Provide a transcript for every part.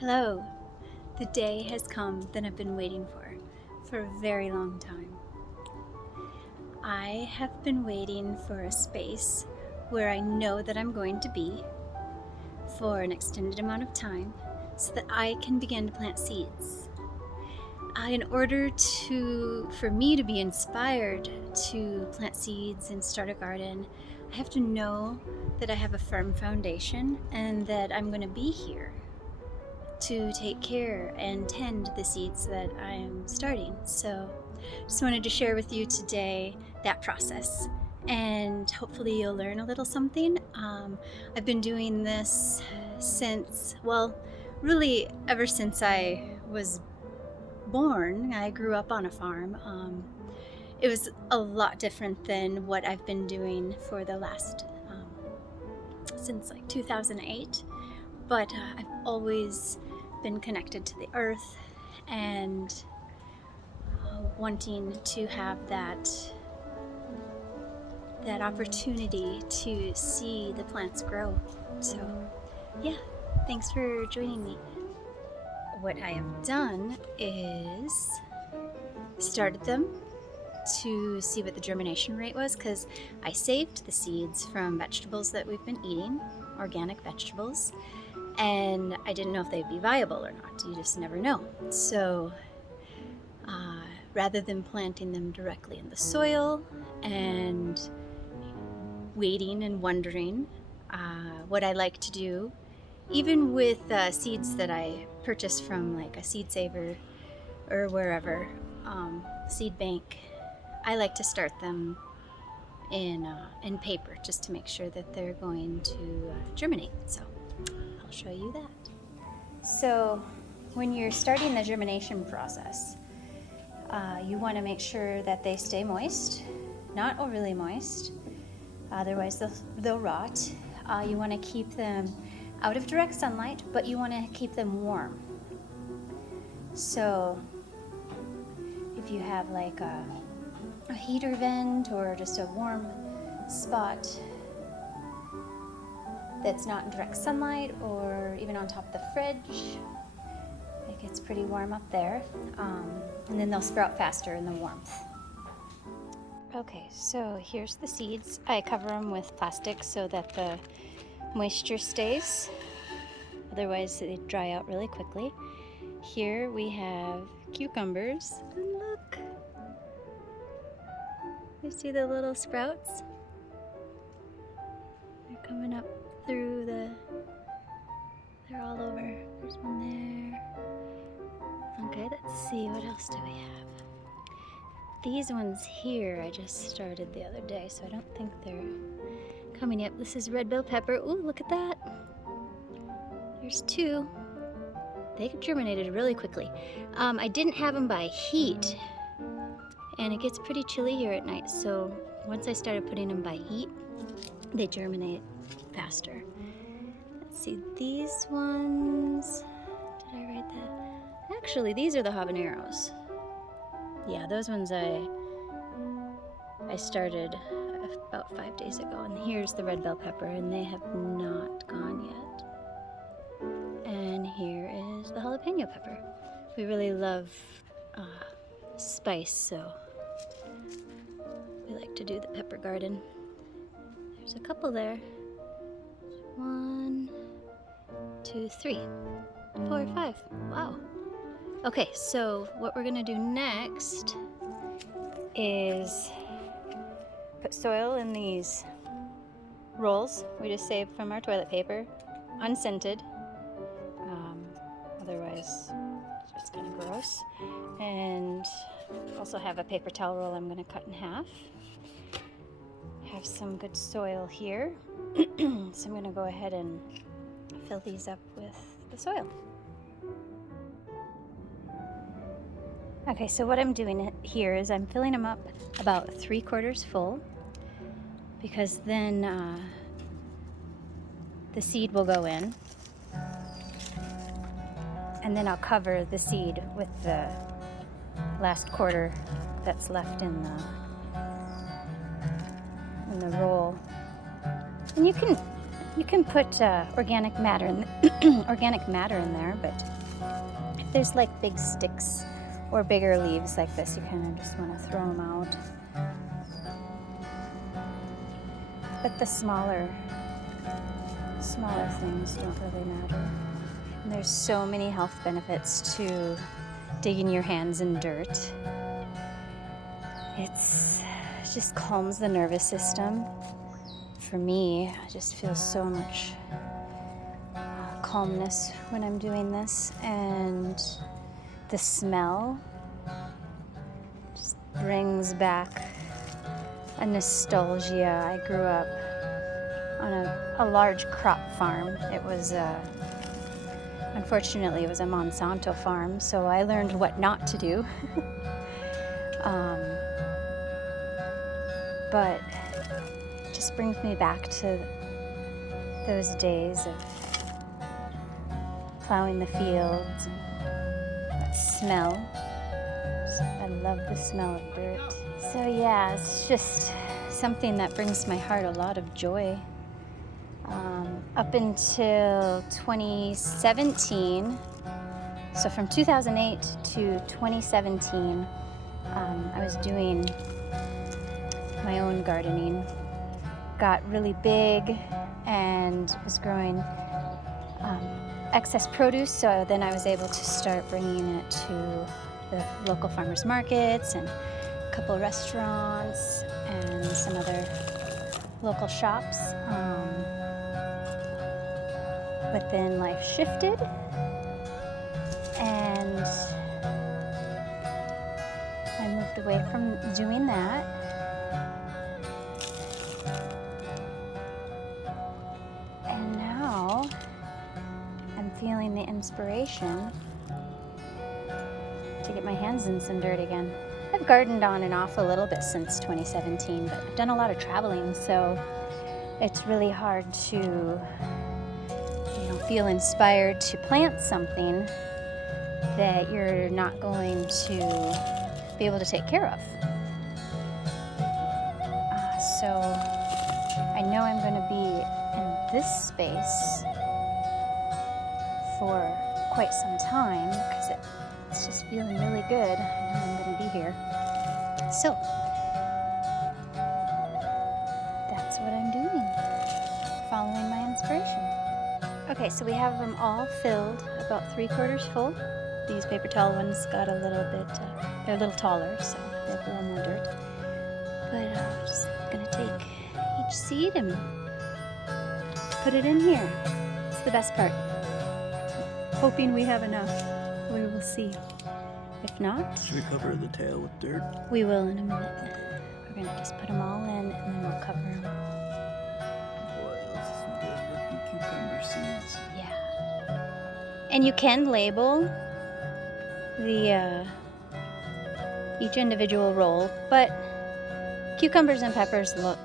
Hello. The day has come that I've been waiting for a very long time. I have been waiting for a space where I know that I'm going to be for an extended amount of time so that I can begin to plant seeds. In order for me to be inspired to plant seeds and start a garden, I have to know that I have a firm foundation and that I'm going to be here to take care and tend the seeds that I'm starting. So just wanted to share with you today that process, and hopefully you'll learn a little something. I've been doing this really ever since I was born. I grew up on a farm. It was a lot different than what I've been doing for the last since like 2008, but I've always been connected to the earth and wanting to have that opportunity to see the plants grow. So yeah, thanks for joining me. What I have done is started them to see what the germination rate was, because I saved the seeds from vegetables that we've been eating, organic vegetables, and I didn't know if they'd be viable or not. You just never know. So rather than planting them directly in the soil and waiting and wondering, what I like to do, even with seeds that I purchased from like a seed saver or wherever, seed bank, I like to start them in paper just to make sure that they're going to germinate. So I'll show you that. So when you're starting the germination process, you want to make sure that they stay moist, not overly moist, otherwise they'll rot. You want to keep them out of direct sunlight, but you want to keep them warm. So if you have like a heater vent or just a warm spot that's not in direct sunlight, or even on top of the fridge, it gets pretty warm up there, and then they'll sprout faster in the warmth. Okay, so here's the seeds. I cover them with plastic so that the moisture stays, otherwise they dry out really quickly. Here we have cucumbers, and look, you see the little sprouts? They're coming up through they're all over. There's one there. Okay, let's see, what else do we have? These ones here I just started the other day, so I don't think they're coming yet. This is red bell pepper. Ooh, look at that. There's two. They germinated really quickly. I didn't have them by heat, and it gets pretty chilly here at night, so once I started putting them by heat, they germinate faster. Let's see, these ones, did I write that? Actually, these are the habaneros. Yeah, those ones I started about 5 days ago, and here's the red bell pepper, and they have not gone yet. And here is the jalapeno pepper. We really love spice, so we like to do the pepper garden. There's a couple there. 1, 2, 3, 4, 5. Wow. Okay, so what we're gonna do next is put soil in these rolls we just saved from our toilet paper, unscented. Otherwise, it's just kind of gross. And also have a paper towel roll I'm going to cut in half. Have some good soil here. So I'm going to go ahead and fill these up with the soil. Okay, so what I'm doing here is I'm filling them up about 3/4 full, because then the seed will go in, and then I'll cover the seed with the last quarter that's left in the roll. And you can You can put organic matter in organic matter in there, but if there's like big sticks or bigger leaves like this, you kind of just want to throw them out. But the smaller things don't really matter. And there's so many health benefits to digging your hands in dirt. It just calms the nervous system. For me, I just feel so much calmness when I'm doing this, and the smell just brings back a nostalgia. I grew up on a large crop farm. It was unfortunately it was a monsanto farm, so I learned what not to do. But it just brings me back to those days of plowing the fields and that smell. I love the smell of dirt. So yeah, it's just something that brings my heart a lot of joy. Up until 2017, so from 2008 to 2017, I was doing my own gardening. Got really big and was growing excess produce, so then I was able to start bringing it to the local farmers markets and a couple restaurants and some other local shops. But then life shifted, and I moved away from doing that. And now I'm feeling the inspiration to get my hands in some dirt again. I've gardened on and off a little bit since 2017, but I've done a lot of traveling, so it's really hard to feel inspired to plant something that you're not going to be able to take care of. So I know I'm going to be in this space for quite some time because it's just feeling really good. I know I'm going to be here. So that's what I'm doing, following my inspiration. Okay, so we have them all filled, about 3/4 full. These paper towel ones got a little bit, they're a little taller, so they have a little more dirt. But I'm just gonna take each seed and put it in here. It's the best part. Hoping we have enough. We will see. If not... Should we cover the tail with dirt? We will in a minute. We're gonna just put them all in and then we'll cover them. Cucumber seeds. Yeah. And you can label the each individual roll, but cucumbers and peppers look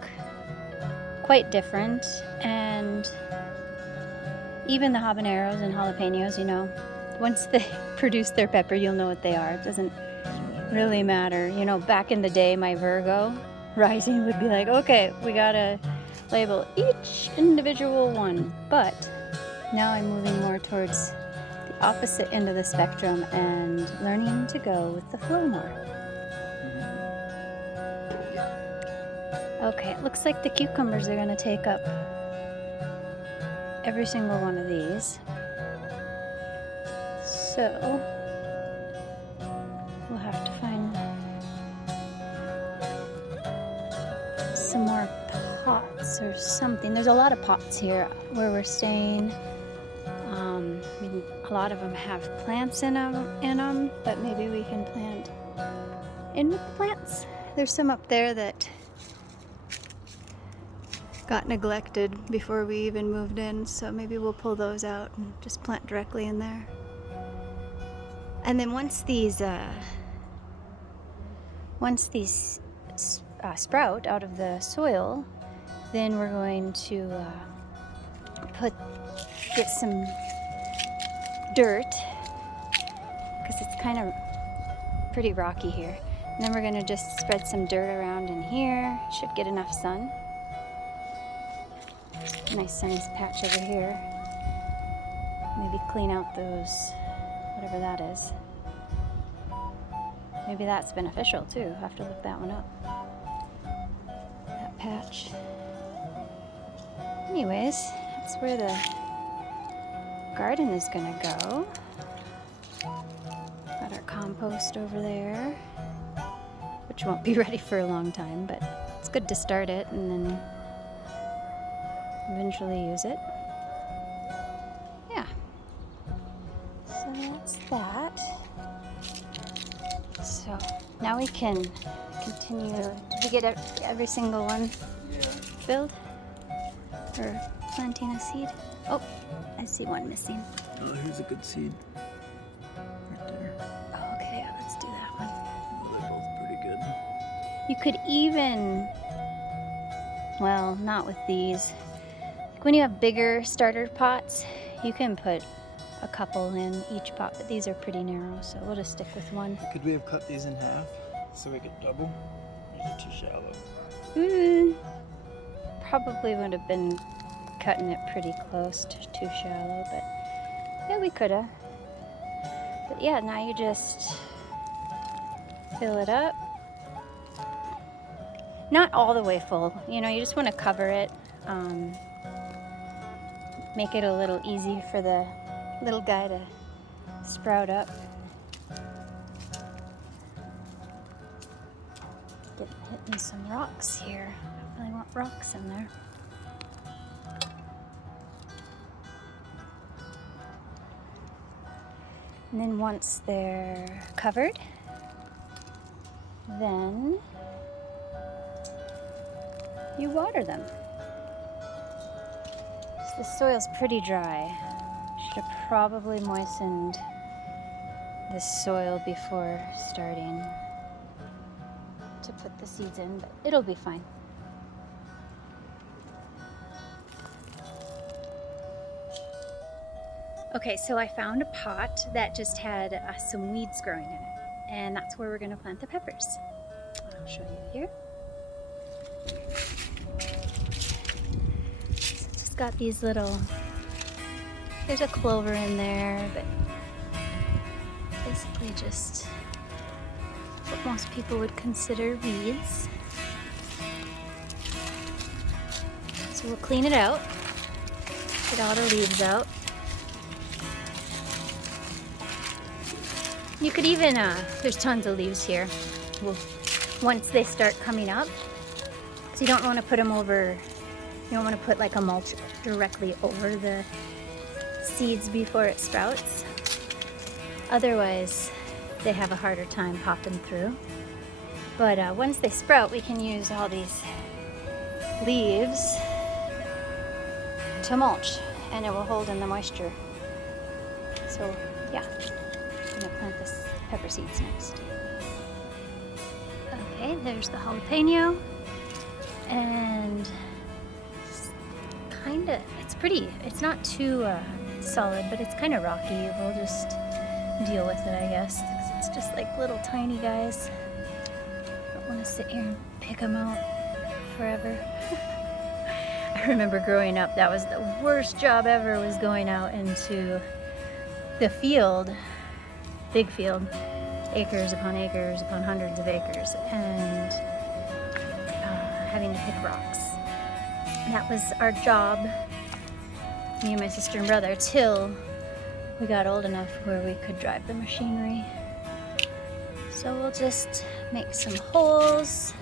quite different, and even the habaneros and jalapenos, once they produce their pepper, you'll know what they are. It doesn't really matter. Back in the day, my Virgo rising would be like, okay, we gotta label each individual one, but now I'm moving more towards the opposite end of the spectrum and learning to go with the flow more. Okay, it looks like the cucumbers are going to take up every single one of these. So we'll have to find some more pots or something. There's a lot of pots here where we're staying. A lot of them have plants in them, but maybe we can plant in with the plants. There's some up there that got neglected before we even moved in, so maybe we'll pull those out and just plant directly in there. And then once these sprout out of the soil, then we're going to get some dirt, because it's kind of pretty rocky here. And then we're going to just spread some dirt around in here. Should get enough sun. Nice sunny patch over here. Maybe clean out those, whatever that is. Maybe that's beneficial too. I'll have to look that one up. That patch. Anyways, that's where the garden is gonna go. Got our compost over there, which won't be ready for a long time, but it's good to start it and then eventually use it. Yeah. So that's that. So now we can continue. Did you get every single one filled? Or planting a seed? Oh, I see one missing. Oh, here's a good seed. Right there. Oh, okay, yeah, let's do that one. They're both pretty good. You could even, well, not with these. When you have bigger starter pots, you can put a couple in each pot, but these are pretty narrow, so we'll just stick with one. Could we have cut these in half so we could double? Or is it too shallow? Probably would have been cutting it pretty close to too shallow, but yeah, we could have. But yeah, now you just fill it up. Not all the way full, you know, you just want to cover it. Make it a little easy for the little guy to sprout up. Hitting some rocks here. Don't really want rocks in there. And then once they're covered, then you water them. So the soil's pretty dry. Should have probably moistened this soil before starting to put the seeds in, but it'll be fine. Okay, so I found a pot that just had some weeds growing in it, and that's where we're going to plant the peppers. I'll show you here. So it's just got these little, there's a clover in there, but basically just what most people would consider weeds. So we'll clean it out, get all the leaves out. You could even, there's tons of leaves here. Once they start coming up, so you don't want to put them over, you don't want to put like a mulch directly over the seeds before it sprouts. Otherwise, they have a harder time popping through. But once they sprout, we can use all these leaves to mulch, and it will hold in the moisture. So, yeah. I'm gonna plant the pepper seeds next. Okay, there's the jalapeno, and it's not too solid, but it's kind of rocky. We'll just deal with it, I guess, because it's just like little tiny guys. Don't want to sit here and pick them out forever. I remember growing up, that was the worst job ever, was going out into the field, big field, acres upon hundreds of acres, and having to pick rocks. And that was our job, me and my sister and brother, till we got old enough where we could drive the machinery. So we'll just make some holes.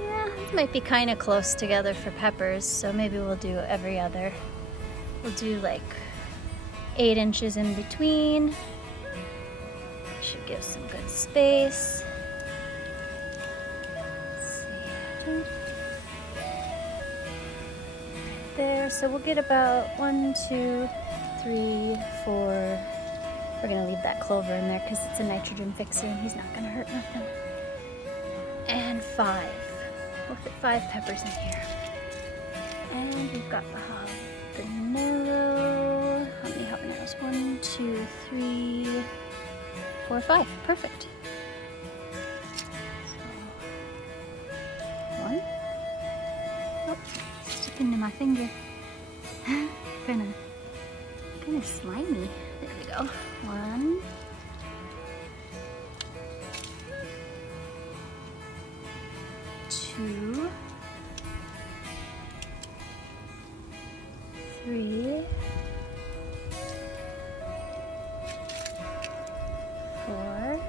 Yeah, it might be kind of close together for peppers, so maybe we'll do every other. We'll do like 8 inches in between. Should give some good space. Let's see. There, so we'll get about 1, 2, 3, 4. We're gonna leave that clover in there because it's a nitrogen fixer and he's not gonna hurt nothing. And 5. We'll fit 5 peppers in here. And we've got the habanero. How many habaneros? 1, 2, 3, 4, 5. Perfect. So, 1. Oh. into my finger. kind of slimy. There we go. 1, 2, 3, 4.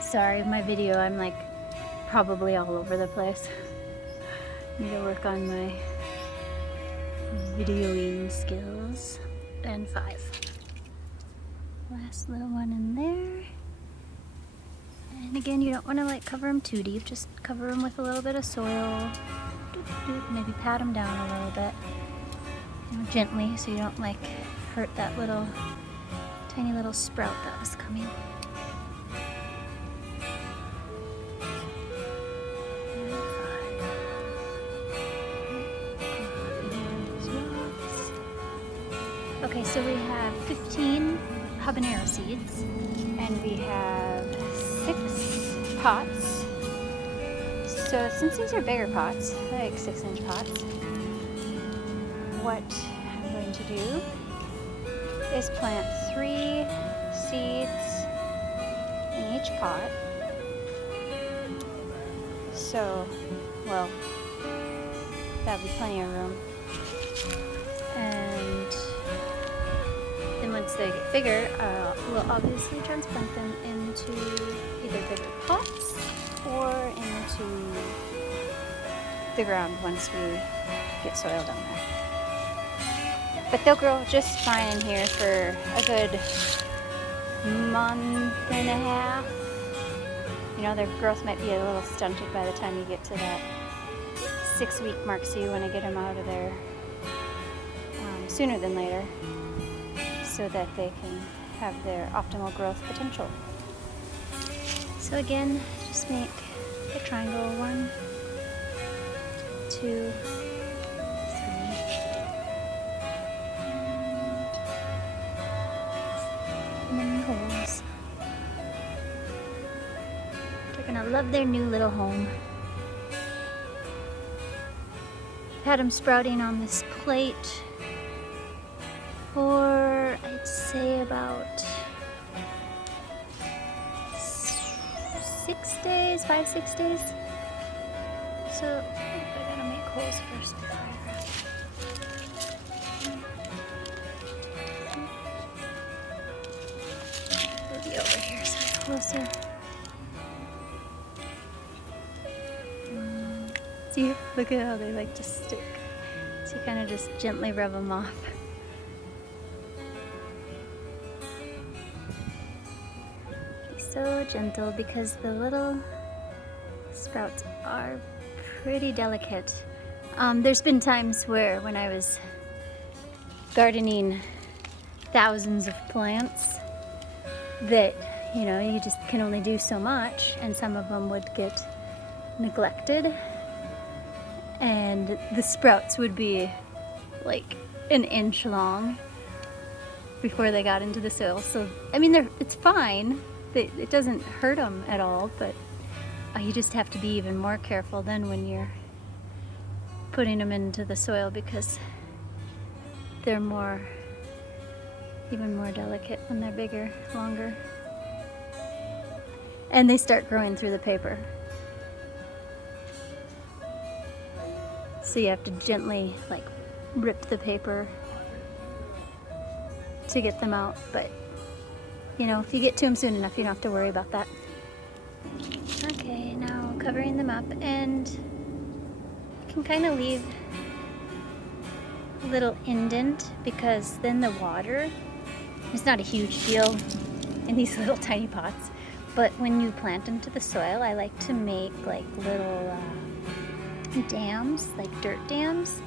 Sorry, my video, I'm like probably all over the place. Need to work on my videoing skills. And 5. Last little one in there. And again, you don't want to like cover them too deep. Just cover them with a little bit of soil. Maybe pat them down a little bit, gently, so you don't like hurt that little tiny little sprout that was coming. Okay, so we have 15 habanero seeds, and we have 6 pots. So since these are bigger pots, like 6-inch pots, what I'm going to do is plant 3 seeds in each pot. So, well, that'll be plenty of room. And then once they get bigger, we'll obviously transplant them into either bigger pots or into the ground once we get soil down there. But they'll grow just fine in here for a good month and a half. You know, their growth might be a little stunted by the time you get to that 6-week mark, so you want to get them out of there sooner than later so that they can have their optimal growth potential. So again, just make a triangle, 1, 2, 3, and then holes. They're gonna love their new little home. I've had them sprouting on this plate for, I'd say, about 6 days, 5-6 days. So I gotta make holes first before I wrap. We'll be over here so it's closer. See, look at how they like to stick. So you kind of just gently rub them off. So gentle, because the little sprouts are pretty delicate. There's been times where when I was gardening thousands of plants that, you know, you just can only do so much, and some of them would get neglected and the sprouts would be like an inch long before they got into the soil. So I mean, it's fine. It doesn't hurt them at all, but you just have to be even more careful then when you're putting them into the soil, because they're even more delicate when they're bigger, longer. And they start growing through the paper. So you have to gently like rip the paper to get them out, but you know, if you get to them soon enough, you don't have to worry about that. Okay, now covering them up, and you can kind of leave a little indent, because then the water, it's not a huge deal in these little tiny pots, but when you plant into the soil, I like to make like little dams, like dirt dams,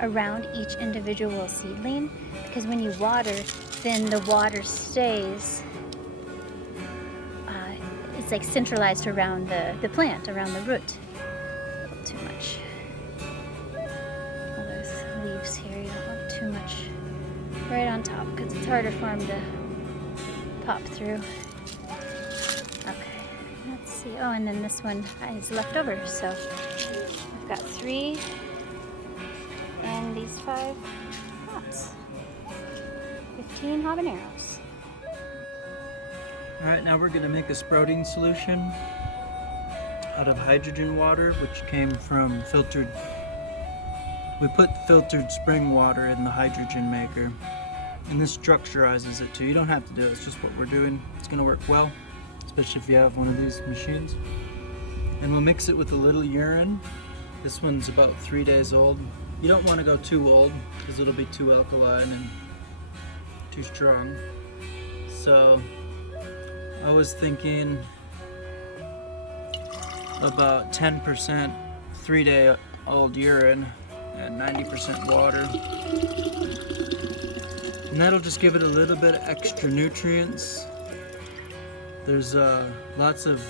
around each individual seedling, because when you water, then the water stays, it's like centralized around the plant, around the root. A little too much. All those leaves here, you don't want too much right on top, because it's harder for them to pop through. Okay, that's see. Oh, and then this one is left over. So I've got 3 and these 5 pots. 15 habaneros. Alright, now we're going to make a sprouting solution out of hydrogen water, which came from filtered. We put filtered spring water in the hydrogen maker, and this structurizes it too. You don't have to do it, it's just what we're doing. It's going to work well, especially if you have one of these machines. And we'll mix it with a little urine. This one's about 3 days old. You don't want to go too old because it'll be too alkaline and too strong. So I was thinking about 10% 3-day-old urine and 90% water. And that'll just give it a little bit of extra nutrients. There's lots of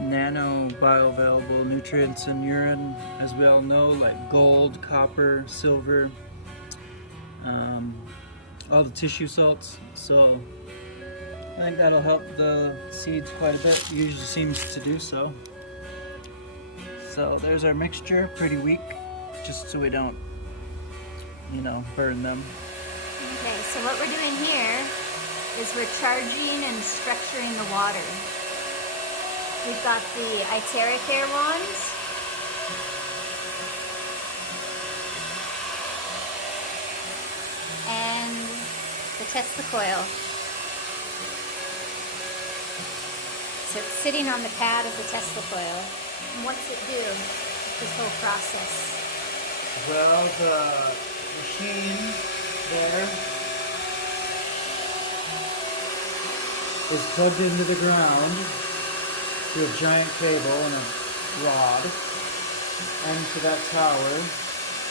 nano bioavailable nutrients in urine, as we all know, like gold, copper, silver, all the tissue salts. So I think that'll help the seeds quite a bit. It usually seems to do so. So there's our mixture, pretty weak, just so we don't, burn them. Okay, so what we're doing here is we're charging and structuring the water. We've got the Iteric air wands. And the Tesla coil. So it's sitting on the pad of the Tesla coil. And what's it do, this whole process? Well, the machine there is plugged into the ground through a giant cable and a rod and to that tower,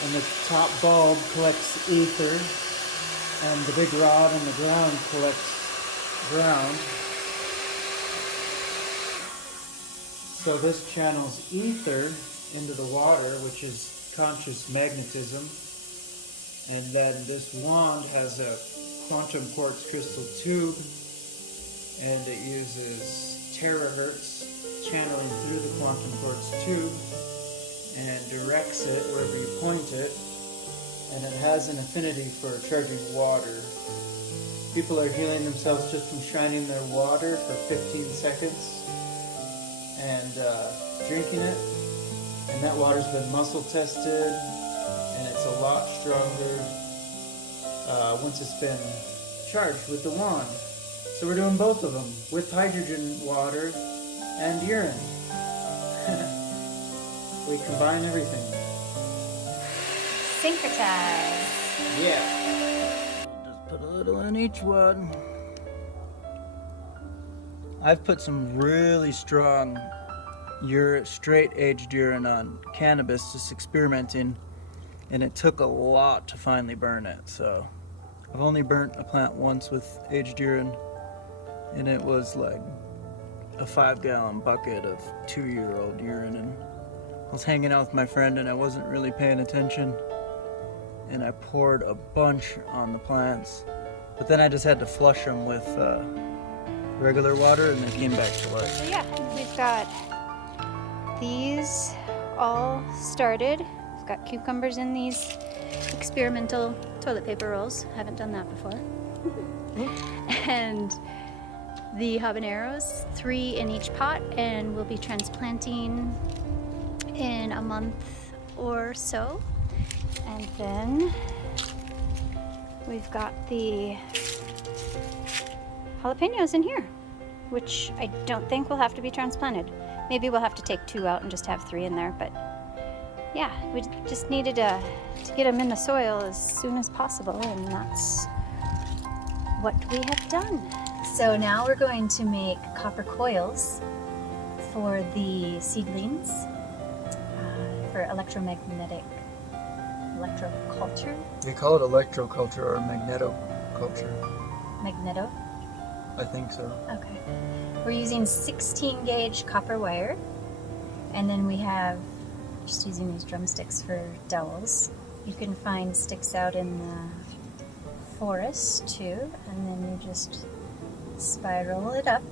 and the top bulb collects ether and the big rod on the ground collects ground. So this channels ether into the water, which is conscious magnetism, and then this wand has a quantum quartz crystal tube, and it uses terahertz channeling through the quantum quartz tube and directs it wherever you point it, and it has an affinity for charging water. People are healing themselves just from shining their water for 15 seconds and drinking it, and that water's been muscle tested, and it's a lot stronger once it's been charged with the wand. So we're doing both of them with hydrogen water and urine. We combine everything. Syncretize. Yeah. Just put a little in each one. I've put some really strong straight aged urine on cannabis, just experimenting, and it took a lot to finally burn it. So I've only burnt a plant once with aged urine, and it was like a 5-gallon bucket of 2-year-old urine. And I was hanging out with my friend and I wasn't really paying attention, and I poured a bunch on the plants, but then I just had to flush them with regular water, and they came back to life. So yeah, we've got these all started. We've got cucumbers in these experimental toilet paper rolls. Haven't done that before. And the habaneros, 3 in each pot, and we'll be transplanting in a month or so. And then we've got the jalapenos in here, which I don't think will have to be transplanted. Maybe we'll have to take 2 out and just have 3 in there, but yeah, we just needed to get them in the soil as soon as possible, and that's what we have done. So now we're going to make copper coils for the seedlings for electroculture. You call it electroculture or magnetoculture? Magneto? I think so. Okay. We're using 16 gauge copper wire, and then we have, just using these drumsticks for dowels. You can find sticks out in the forest too, and then you just spiral it up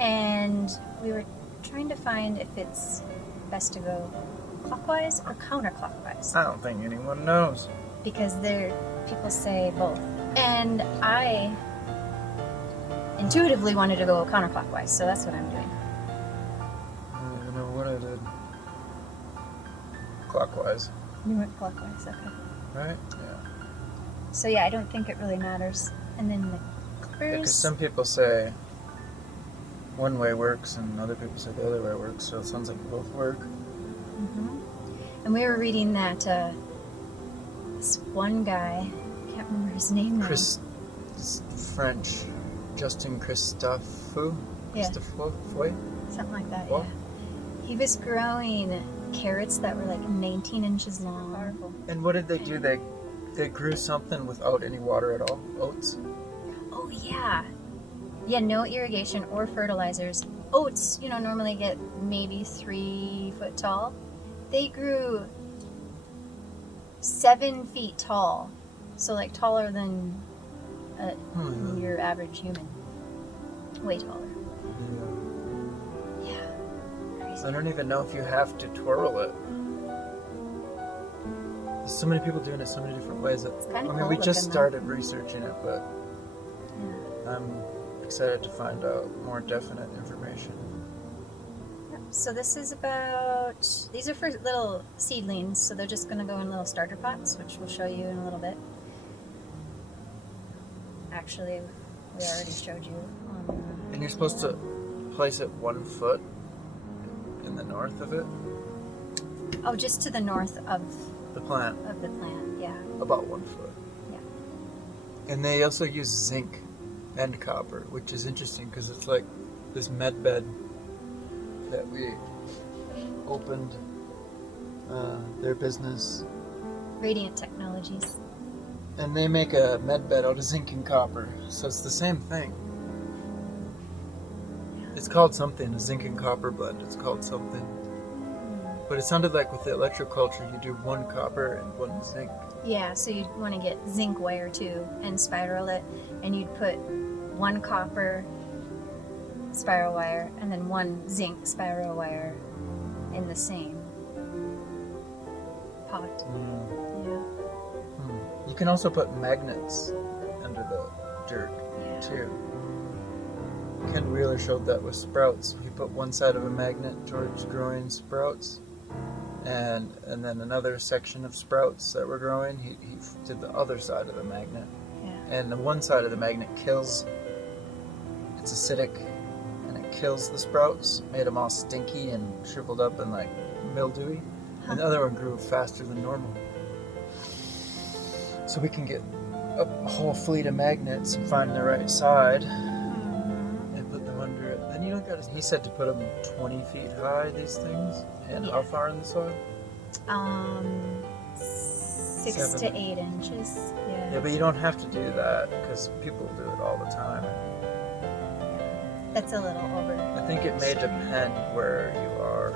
And we were trying to find if it's best to go clockwise or counterclockwise. I don't think anyone knows. Because people say both. And I intuitively wanted to go counterclockwise, so that's what I'm doing. I don't even know what I did. Clockwise. You went clockwise, okay. Right? Yeah. So yeah, I don't think it really matters. And then the clippers. Because some people say one way works and other people say the other way works, so it sounds like both work. Mm-hmm. And we were reading that this one guy, I can't remember his name now. French, Justin Christophe? Yeah. Foy? Something like that, What? yeah. He was growing carrots that were like 19 inches long. Powerful. And what did they do? They grew something without any water at all? Oats? Oh, yeah. Yeah, no irrigation or fertilizers. Oats, normally get maybe 3 foot tall. They grew 7 feet tall. So, like, taller than your average human. Way taller. Yeah. Crazy. I don't even know if you have to twirl it. There's so many people doing it so many different ways. It's kind of I mean, we just started researching it, but I'm excited to find out more definite information. Yep. So this is these are for little seedlings, so they're just going to go in little starter pots, which we'll show you in a little bit. Actually, we already showed you. And you're supposed to place it 1 foot in the north of it? Oh, just to the north of the plant, yeah. About 1 foot. Yeah. And they also use zinc and copper, which is interesting because it's like this med bed that we opened their business. Radiant Technologies. And they make a med bed out of zinc and copper, so it's the same thing. Yeah. It's called something, a zinc and copper blend. It's called something. But it sounded like with the electroculture, you do 1 copper and 1 zinc. Yeah, so you'd want to get zinc wire too and spiral it, and you'd put 1 copper spiral wire and then 1 zinc spiral wire in the same pot. Yeah. You can also put magnets under the dirt too. Ken Wheeler showed that with sprouts. He put one side of a magnet towards growing sprouts, and then another section of sprouts that were growing, he did the other side of the magnet. Yeah. And the one side of the magnet kills, it's acidic, and it kills the sprouts, made them all stinky and shriveled up and like mildewy. And the other one grew faster than normal. So we can get a whole fleet of magnets and find the right side and put them under it. Then you don't gotta, he said to put them 20 feet high, these things. And how far in the soil? 6 to 8 inches. Yeah. Yeah, but you don't have to do that because people do it all the time. That's a little over. I think it may depend where you are,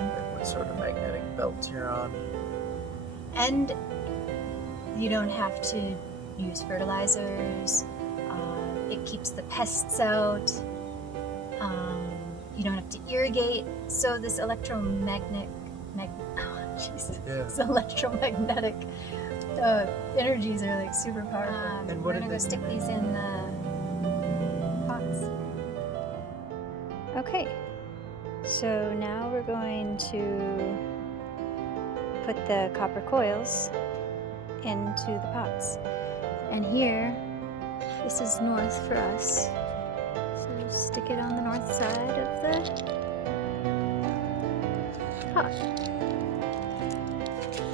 like what sort of magnetic belt you're on. And you don't have to use fertilizers. It keeps the pests out. You don't have to irrigate. So this electromagnetic energies are like super powerful. And we're gonna go stick these in the pots. Okay, so now we're going to put the copper coils into the pots. And here, this is north for us. So stick it on the north side of the pot.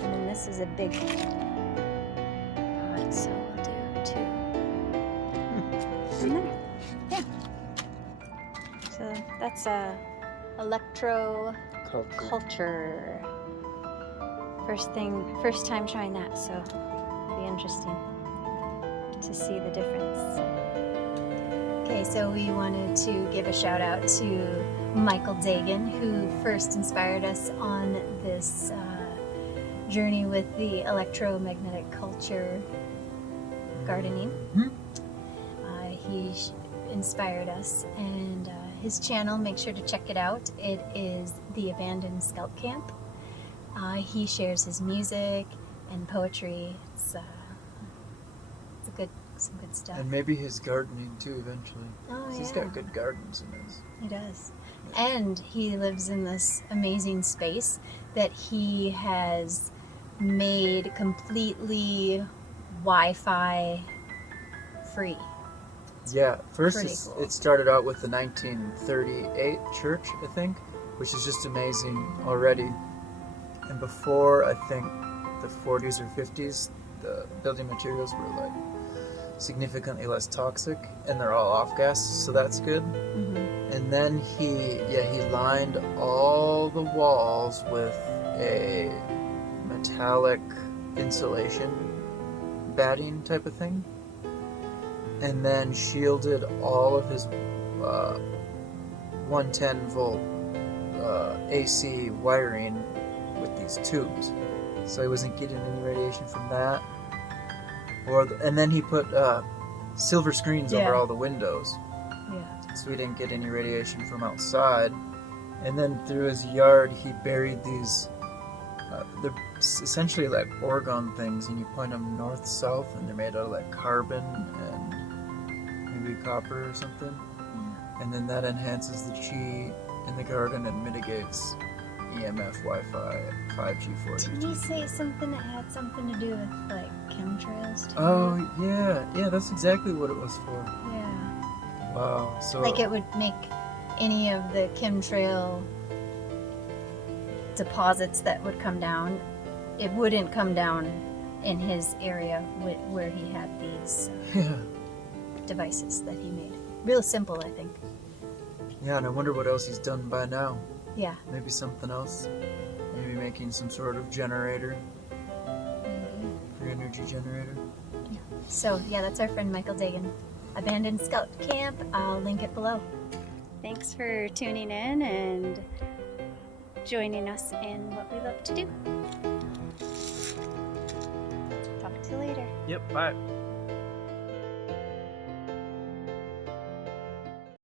And then this is a big pot, so we'll do 2. And there. Yeah. So that's Electroculture. First time trying that, so it'll be interesting to see the difference. Okay, so we wanted to give a shout out to Michael Dagan, who first inspired us on this journey with the electromagnetic culture gardening. He inspired us, and his channel, make sure to check it out. It is The Abandoned Scout Camp. He shares his music and poetry. It's some good stuff. And maybe his gardening too eventually. Oh, 'Cause yeah. he's got good gardens in his. He does. And he lives in this amazing space that he has made completely Wi-Fi free. Yeah, first pretty cool. it started out with the 1938 church, I think, which is just amazing already. And before, I think, the 40s or 50s, the building materials were like significantly less toxic, and they're all off gas, so that's good. Mm-hmm. And then he lined all the walls with a metallic insulation batting type of thing, and then shielded all of his 110 volt AC wiring with these tubes, so he wasn't getting any radiation from that. And then he put silver screens over all the windows, so he didn't get any radiation from outside. And then through his yard, he buried these. They're essentially like orgone things, and you point them north-south, and they're made out of like carbon and maybe copper or something. And then that enhances the chi in the garden and mitigates EMF, Wi-Fi, 5G, 4G. Didn't he say something that had something to do with like chemtrails too? Oh yeah, that's exactly what it was for. Yeah. Wow. So Like it would make any of the chemtrail deposits that would come down, it wouldn't come down in his area where he had these devices that he made. Real simple, I think. Yeah, and I wonder what else he's done by now. Yeah. Maybe something else. Maybe making some sort of generator. Maybe. For energy generator. Yeah. So, yeah, that's our friend Michael Dagan. Abandoned Scout Camp. I'll link it below. Thanks for tuning in and joining us in what we love to do. Talk to you later. Yep, bye.